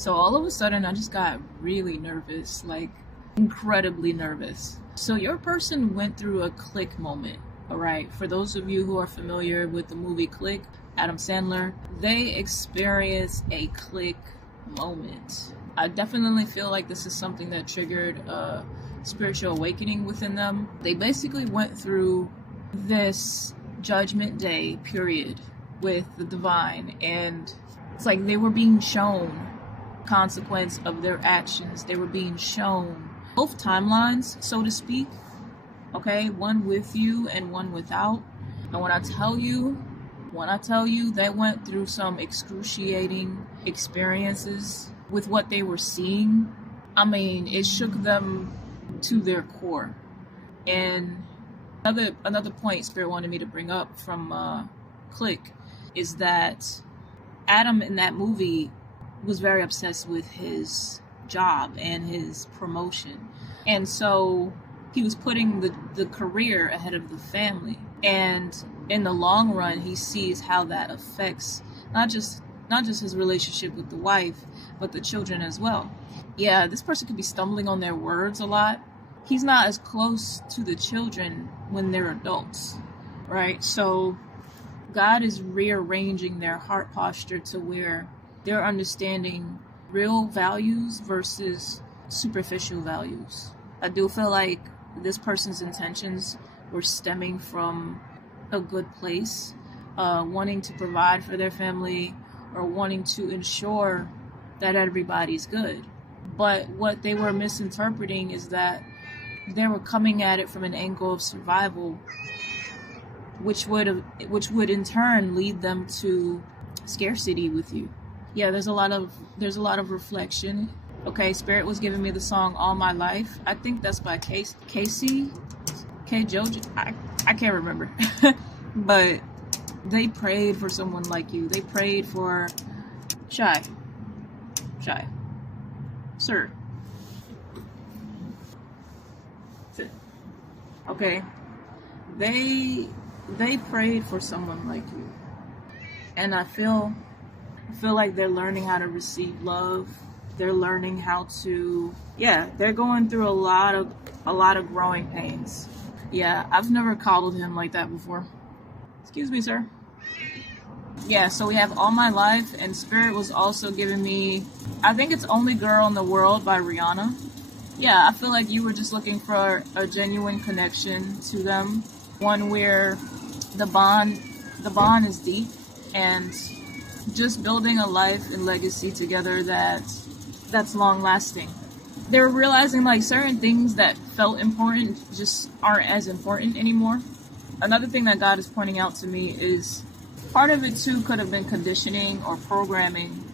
So all of a sudden, I just got really nervous, like incredibly nervous. So your person went through a click moment, all right? For those of you who are familiar with the movie Click, Adam Sandler, they experienced a click moment. I definitely feel like this is something that triggered a spiritual awakening within them. They basically went through this judgment day period with the divine, and it's like they were being shown consequence of their actions. They were being shown both timelines, so to speak, okay, one with you and one without. And when I tell you they went through some excruciating experiences with what they were seeing, I mean, it shook them to their core. And another point Spirit wanted me to bring up from Click is that Adam in that movie was very obsessed with his job and his promotion. And so he was putting the career ahead of the family. And in the long run, he sees how that affects not just his relationship with the wife, but the children as well. Yeah, this person could be stumbling on their words a lot. He's not as close to the children when they're adults, right? So God is rearranging their heart posture to where they're understanding real values versus superficial values. I do feel like this person's intentions were stemming from a good place, wanting to provide for their family or wanting to ensure that everybody's good. But what they were misinterpreting is that they were coming at it from an angle of survival, which would in turn lead them to scarcity with you. Yeah, there's a lot of reflection. Okay, Spirit was giving me the song All My Life. I think that's by Casey K. Joji. I can't remember. But they prayed for someone like you. They prayed for Shy. Sir. Sit. Okay. They prayed for someone like you. And I feel like they're learning how to receive love. They're learning how to, they're going through a lot of growing pains. Yeah, I've never coddled him like that before. Excuse me, sir. Yeah, so we have All My Life, and Spirit was also giving me, I think it's Only Girl in the World by Rihanna. Yeah, I feel like you were just looking for a genuine connection to them. One where the bond is deep, and just building a life and legacy together that's long lasting. They were realizing like certain things that felt important just aren't as important anymore. Another thing that God is pointing out to me is part of it too could have been conditioning or programming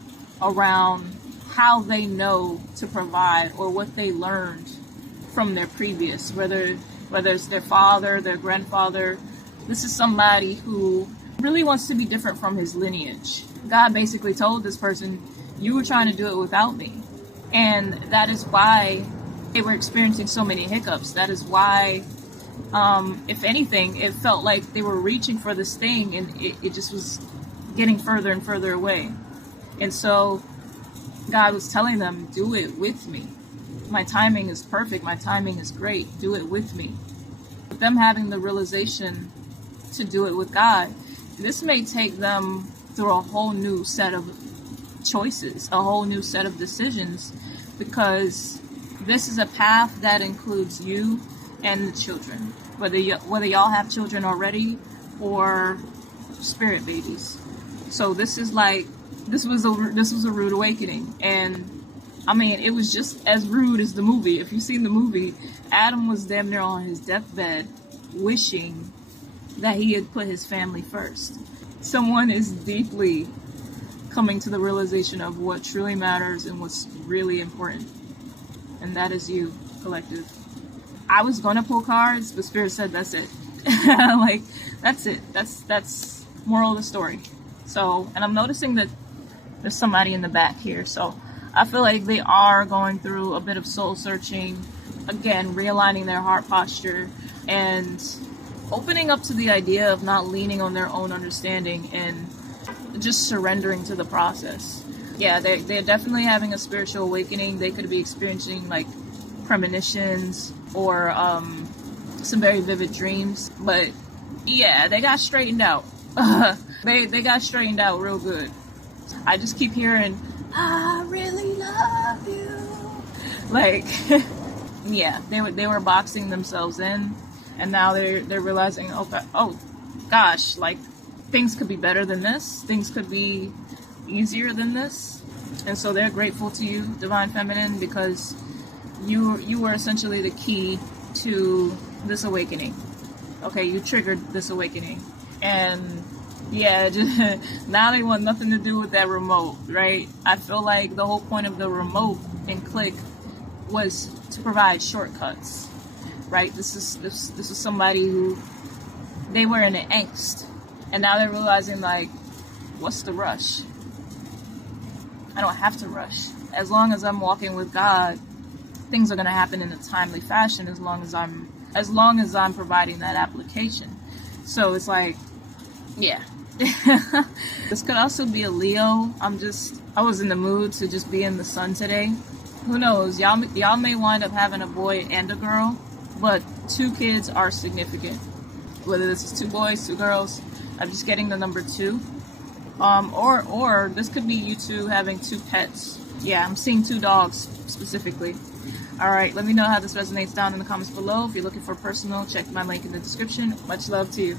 around how they know to provide or what they learned from their previous, whether it's their father, their grandfather. This is somebody who really wants to be different from his lineage. God basically told this person, you were trying to do it without me. And that is why they were experiencing so many hiccups. That is why, if anything, it felt like they were reaching for this thing and it just was getting further and further away. And so God was telling them, do it with me. My timing is perfect. My timing is great. Do it with me. But them having the realization to do it with God, this may take them through a whole new set of choices, a whole new set of decisions, because this is a path that includes you and the children, whether y'all have children already or spirit babies. So this was a rude awakening, and I mean, it was just as rude as the movie. If you've seen the movie, Adam was damn near on his deathbed wishing that he had put his family first. Someone is deeply coming to the realization of what truly matters and what's really important. And that is you, collective. I was gonna pull cards, but Spirit said that's it. Like, that's it. That's moral of the story. So, and I'm noticing that there's somebody in the back here. So I feel like they are going through a bit of soul searching. Again, realigning their heart posture and opening up to the idea of not leaning on their own understanding and just surrendering to the process. Yeah, they're definitely having a spiritual awakening. They could be experiencing like premonitions or some very vivid dreams. But yeah, they got straightened out. They got straightened out real good. I just keep hearing, I really love you. Like, yeah, they were boxing themselves in, and now they're realizing, oh gosh, like things could be better than this. Things could be easier than this. And so they're grateful to you, Divine Feminine, because you were essentially the key to this awakening. Okay, you triggered this awakening. And yeah, just, now they want nothing to do with that remote, right? I feel like the whole point of the remote in Click was to provide shortcuts, right? This is somebody who, they were in an angst, and now they're realizing, like, what's the rush? I don't have to rush. As long as I'm walking with God, things are going to happen in a timely fashion, as long as I'm providing that application. So it's like, yeah. This could also be a Leo. I was in the mood to just be in the sun today. Who knows? Y'all may wind up having a boy and a girl, but 2 kids are significant. Whether this is 2 boys, 2 girls, I'm just getting the number 2. Or this could be you 2 having 2 pets. Yeah, I'm seeing 2 dogs specifically. Alright, let me know how this resonates down in the comments below. If you're looking for personal, check my link in the description. Much love to you.